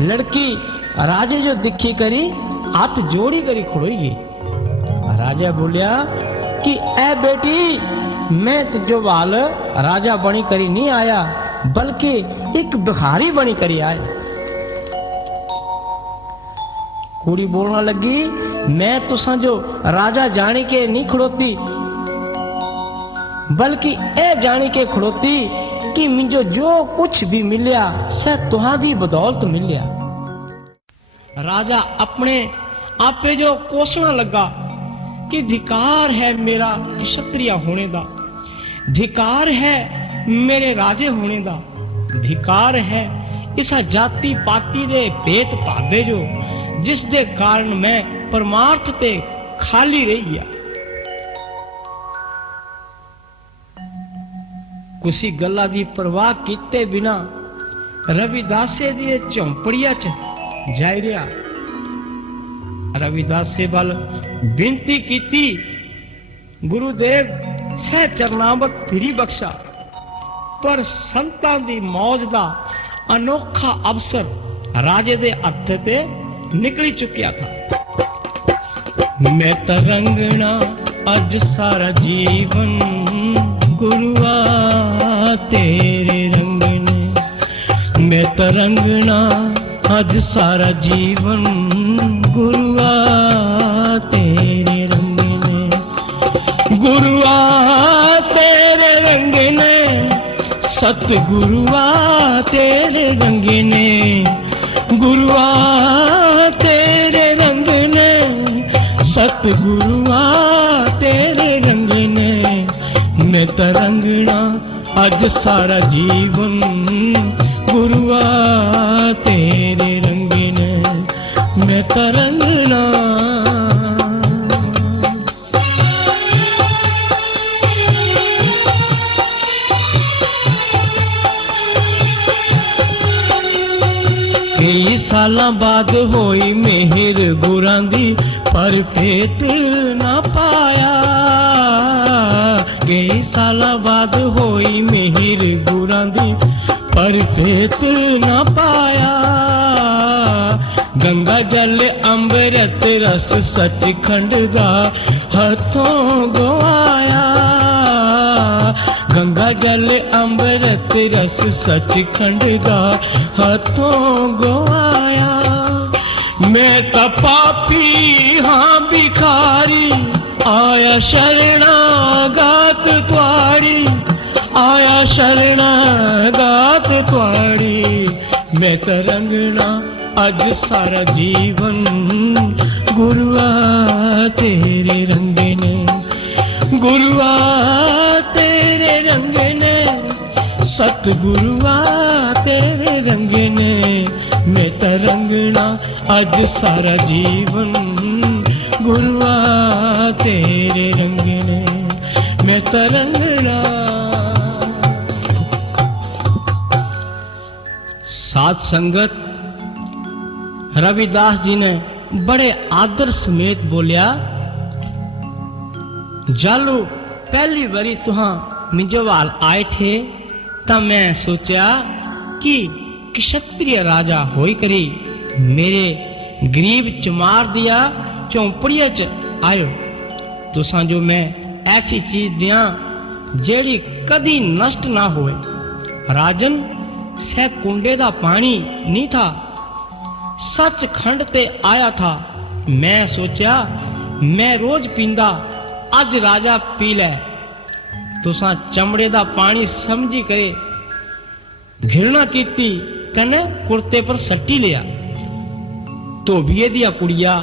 लड़की राजे जो दिखी करी हाथ जोड़ी करी खड़ोई गई। राजा बोलिया कि ए बेटी मैं तुझो वाल राजा बनी करी नहीं आया बल्कि एक भिखारी बनी करी आया। कुड़ी बोलना लगी मैं तुसा जो राजा जाने के नहीं खड़ोती बल्कि ए जाने के खड़ोती कि मुझे जो कुछ भी मिलिया से तुहादी बदौलत मिलिया। राजा अपने आपे जो कोसना लगा कि धिकार है मेरा क्षत्रिय होने दा, धिकार है मेरे राजे होने दा, धिकार है इस जाति पाति दे भेद भावे जो जिस दे कारण मैं परमार्थ ते खाली रही गया। कुसी गल्ला दी परवाह कीते बिना रविदासे दी झोंपड़िया च जाई रहा। रविदासे वाल बिनती कीती गुरुदेव सह चरनामत फिरी बख्शा, पर संतां दी मौज दा अनोखा अवसर राजे दे हत्थ ते निकली चुकिया था। मैं तरंगना अज सारा जीवन गुरुआ तेरे रंग ने, मैं तरंगना अज सारा जीवन गुरुआ तेरे रंग ने, गुरुआ तेरे रंग ने, सतगुरुआ तेरे रंग ने, गुरुआ तेरे रंग ने, सतगुरुआ तेरे रंग ने, मैं तरंगना अज सारा जीवन गुरुआ तेरे रंग ने, मैं तरंगना। कई सालां बाद होई मेहर गुरां दी पर भेत ना पाया, कई सालां बाद होई मेहर गुरां दी पर भेत ना पाया। गंगा जल अमृत रस सचखंड दा हथों गवाया, गंगा जल अमृत रस सचखंड दा हथों गवाया। मैं तो पापी हाँ भिखारी आया शरणागत त्वाड़ी, आया शरणागत त्वाड़ी, मैं तरंगना अज सारा जीवन गुरुआ तेरे रंग ने, गुरुआ तेरे रंग ने, सतगुरुआ तेरे रंग ने, मैं तरंगना अज सारा जीवन गुरुआ तेरे रंग ने, मैं तरंगना। साध संगत रविदास जी ने बड़े आदर समेत बोलिया, जालू पहली बारी तुहां मिंजो वाल आए थे तब मैं सोचा कि क्षत्रिय राजा होई करी मेरे गरीब चमार दिया झोंपड़िया च आयो, तुसा जो मैं ऐसी चीज दिया जेड़ी कदी नष्ट ना होए। राजन सह कुंडे दा पानी नहीं था, सचखंड ते आया था। मैं सोचा मैं रोज पींदा, अज राजा पी ले। तुसा चमड़े दा पानी समझी करे घृणा कीती, कने कुर्ते पर सट्टी लिया। धोबिये दिया कुड़िया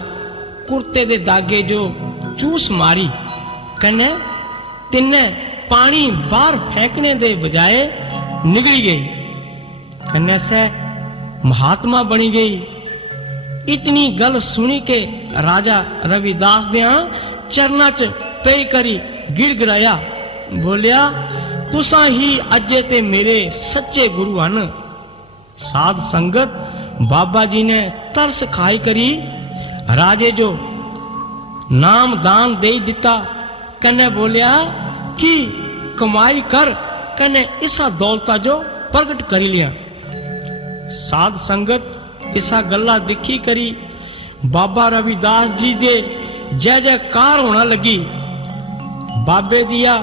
कुर्ते दे दागे जो चूस मारी, कने तिन्ने पानी बाहर फेंकने दे बजाय निकली गई, कन्या से महात्मा बनी गई। इतनी गल सुनी के राजा रविदास दिया चरना च पे करी गिड़गिड़ाया, बोलिया तुसा ही अजे ते मेरे सच्चे गुरु हन। साध संगत बाबा जी ने तरस खाई करी राजे जो नाम दान दे दिता, कने बोलिया कि कमाई कर, कने इसा दौलता जो प्रगट करी लिया। साध संगत इसा गल्ला दिखी करी बाबा रविदास जी दे जय जयकार होना लगी। ਬਾਬੇ ਦੀਆਂ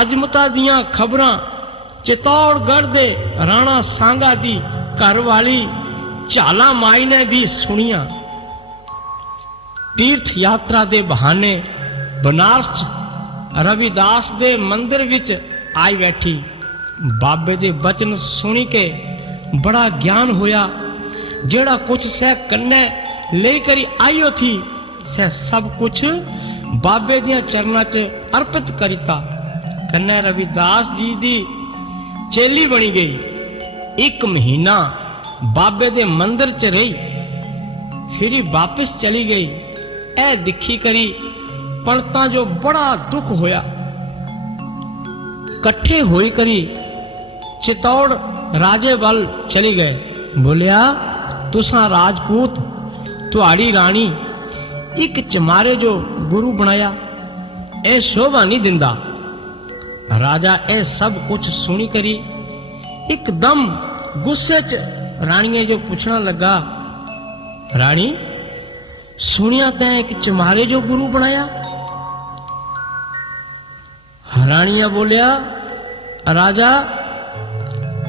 ਅਜ਼ਮਤਾਂ ਦੀਆਂ ਖਬਰਾਂ ਚਿਤੌੜਗੜ੍ਹ ਦੇ ਰਾਣਾ ਸਾਂਗਾ ਦੀ ਘਰ ਵਾਲੀ ਝਾਲਾ ਮਾਈ ਨੇ ਵੀ ਸੁਣੀਆਂ। ਤੀਰਥ ਯਾਤਰਾ ਦੇ ਬਹਾਨੇ ਬਨਾਰਸ 'ਚ ਰਵਿਦਾਸ ਦੇ ਮੰਦਿਰ ਵਿੱਚ ਆਈ ਬੈਠੀ। ਬਾਬੇ ਦੇ ਬਚਨ ਸੁਣੀ ਕੇ ਬੜਾ ਗਿਆਨ ਹੋਇਆ। ਜਿਹੜਾ ਕੁਛ ਸਹਿ ਕੰਨੇ ਲਈ ਕਰੀ ਆਇਓ ਥੀ ਸਹਿ ਸਭ ਕੁਛ ਬਾਬੇ ਦੀਆਂ ਚਰਨਾਂ 'ਚ ਅਰਪਿਤ ਕਰੀਤਾ। ਕੰਨੇ ਰਵਿਦਾਸ ਜੀ ਦੀ ਚੇਲੀ ਬਣੀ ਗਈ। 1 ਮਹੀਨਾ ਬਾਬੇ ਦੇ ਮੰਦਿਰ 'ਚ ਰਹੀ, ਫਿਰ ਹੀ ਵਾਪਸ ਚਲੀ ਗਈ। ਇਹ ਦਿਖੀ ਕਰੀ ਪੰਡਤਾਂ ਜੋ ਬੜਾ ਦੁੱਖ ਹੋਇਆ। ਇਕੱਠੇ ਹੋਈ ਕਰੀ ਚਿਤੌੜ ਰਾਜੇ ਵੱਲ ਚਲੀ ਗਏ। ਬੋਲਿਆ, ਤੁਸਾਂ ਰਾਜਪੂਤ ਤੁਹਾਡੀ ਰਾਣੀ ਇੱਕ ਚਮਾਰੇ ਜੋ ਗੁਰੂ ਬਣਾਇਆ, ਇਹ ਸ਼ੋਭਾ ਨਹੀਂ ਦਿੰਦਾ। ਰਾਜਾ ਇਹ ਸਭ ਕੁਝ ਸੁਣੀ ਕਰੀ ਇੱਕਦਮ ਗੁੱਸੇ 'ਚ ਰਾਣੀਏ ਜੋ ਪੁੱਛਣਾ ਲੱਗਾ, ਰਾਣੀ ਸੁਣਿਆ ਤੈਂ ਇੱਕ ਚਮਾਰੇ ਜੋ ਗੁਰੂ ਬਣਾਇਆ? ਰਾਣੀਆ ਬੋਲਿਆ, ਰਾਜਾ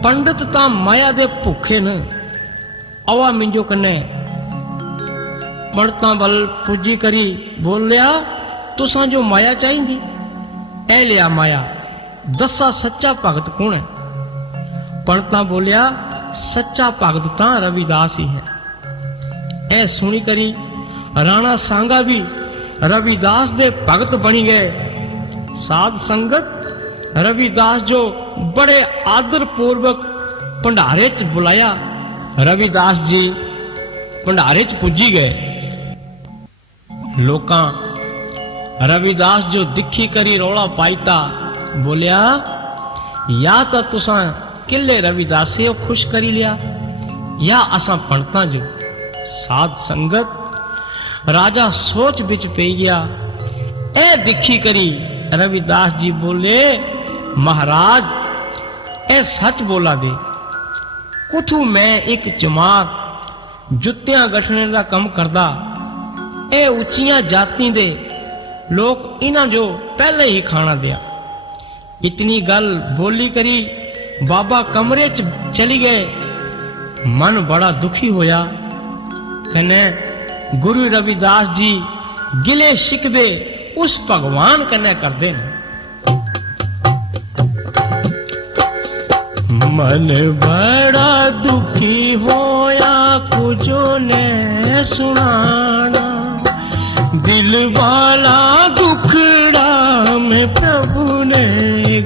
ਪੰਡਤ ਤਾਂ ਮਾਇਆ ਦੇ ਭੁੱਖੇ ਨੇ, ਆਵਾ ਮਿੰਜੋ ਕੰਨੇ। ਪੰਡਤਾਂ ਵੱਲ ਪੁੱਜੀ ਕਰੀ ਬੋਲਿਆ, ਤੁਸਾਂ ਜੋ ਮਾਇਆ ਚਾਹੀਦੀ ਇਹ ਲਿਆ ਮਾਇਆ, ਦੱਸਾ ਸੱਚਾ ਭਗਤ ਕੌਣ ਹੈ? ਪੰਡਤਾਂ ਬੋਲਿਆ, ਸੱਚਾ ਭਗਤ ਤਾਂ ਰਵਿਦਾਸ ਹੀ ਹੈ। ਇਹ ਸੁਣੀ ਕਰੀ ਰਾਣਾ ਸਾਂਗਾ ਵੀ ਰਵਿਦਾਸ ਦੇ ਭਗਤ ਬਣੀ ਗਏ। ਸਾਧ ਸੰਗਤ ਰਵਿਦਾਸ ਜੋ ਬੜੇ ਆਦਰ ਪੂਰਵਕ ਭੰਡਾਰੇ 'ਚ ਬੁਲਾਇਆ। ਰਵਿਦਾਸ ਜੀ ਭੰਡਾਰੇ 'ਚ ਪੁੱਜੀ ਗਏ। ਲੋਕਾਂ रविदास जो दिखी करी रौला पाईता। बोलिया, या तो तुसा किले रविदासे खुश करी लिया, या असा पंडता जो। साध संगत राजा सोच बिच पे गया। ए दिखी करी रविदास जी बोले, महाराज ए सच बोला दे, कुठू मैं एक चमार जुत्तियां गठने का कम करदा। ए उच्चियां जाति दे लोग इन्हां जो पहले ही खाना दिया। इतनी गल बोली करी बाबा कमरे च चली गए। मन बड़ा दुखी होया। कने गुरु रविदास जी गिले शिकवे उस भगवान कने करदे ने। मन बड़ा दुखी होया, कुजो ने सुनाना, दिल वाला दुखड़ा में प्रभु ने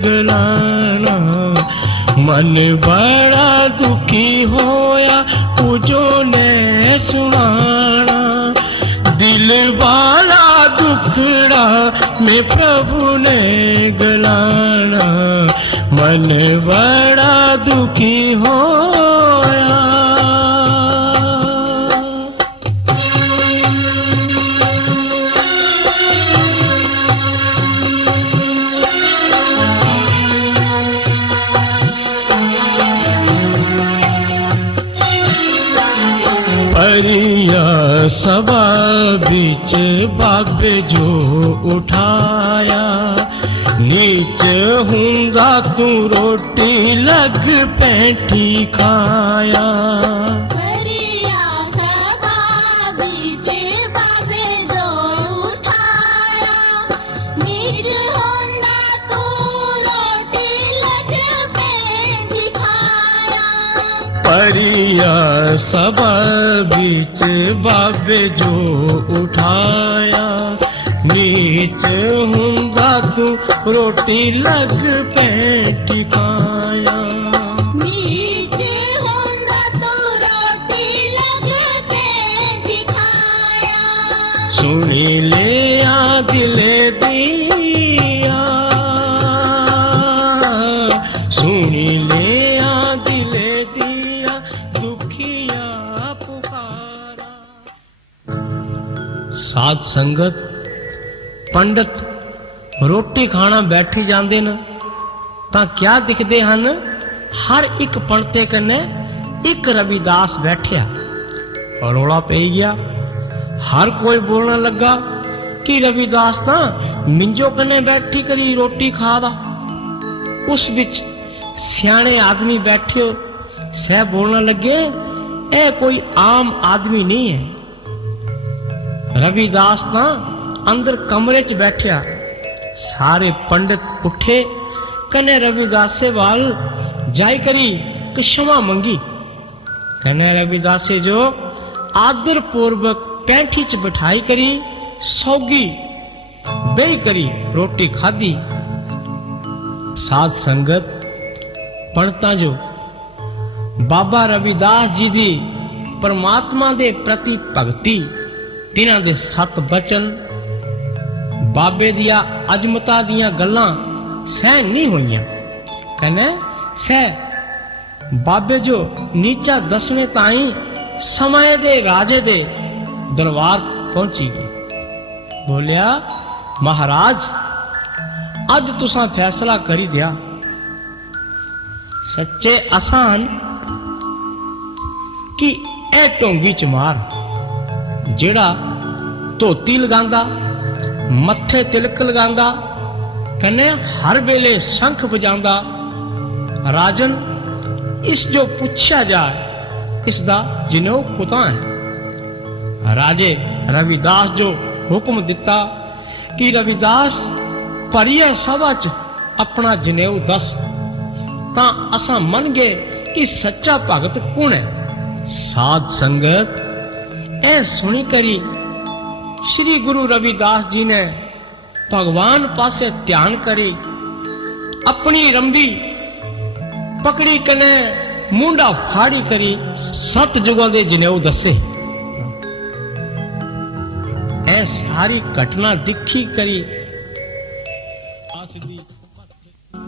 गलाना। मन बड़ा दुखी होया, कुजो ने सुनाना, दिल वाला दुखड़ा में प्रभु ने गलाना। मन बड़ा दुखी होया। परिया सभा बीच बाबे जो उठाया, नीच हुंगा तू रोटी लग पैठी खाया। परिया सभा बीच बाबे जो उठाया, नीच हुंगा तू रोटी लग पैठी खाया। परिया सभा बीच बाबे जो उठाया, नीच हुंगा तू रोटी लग पैठी खाया। नीच हुंगा तू रोटी लग पैठी खाया। सुनी ले आ दिले दिया, सुनी ले आ दिले दिया, दुखिया पुकारा। साध संगत पंडित रोटी खाना बैठी जाते न तां क्या दिखते हैं? हर एक पंडते कन्ने एक रविदास बैठया। रौला पै गया। हर कोई बोलने लगा कि रविदास तां मिंजो कने बैठी करी रोटी खादा। उस बिच सियाणे आदमी बैठे सह बोलने लगे, ए कोई आम आदमी नहीं है। रविदास ना अंदर कमरे च बैठा। सारे पंडित उठे कने रविदास से वाल जाई करी क्षमा मंगी। कने रविदास जो आदर पूर्वक पैंठी च बिठाई करी सौगी बेई करी रोटी खादी। साध संगत पंडितां जो बाबा रविदास जी दी परमात्मा दे प्रति भगती, तिन्हां दे सत बचन, बाबे दिया अजमता दियां गल्लां सहन नहीं होइयां। कने सह बाबे जो नीचा दसने ताई समय दे राजे दे दरबार पहुंची गई। बोलिया, महाराज अज तुसां फैसला करी दिया। सच्चे आसान कि ए ढोंगी च मार, जेड़ा धोती लगांदा, मत्थे तिलक लगांदा, कने हर वेले शंख बजांदा। राजन, इस जो पूछा जाए इसदा जिनेऊ कुतां है। राजे रविदास जो हुक्म दिता कि रविदास परिया सभा च अपना जनेऊ दस, तां असां मन गए कि सच्चा भगत कौन है। साध संगत ए सुनी करी श्री गुरु रविदास जी ने भगवान पासे ध्यान करी, अपनी रंबी पकड़ी कने मुंडा फाड़ी करी सत जुगां दे जनेऊ दसे। ए सारी घटना दिखी करी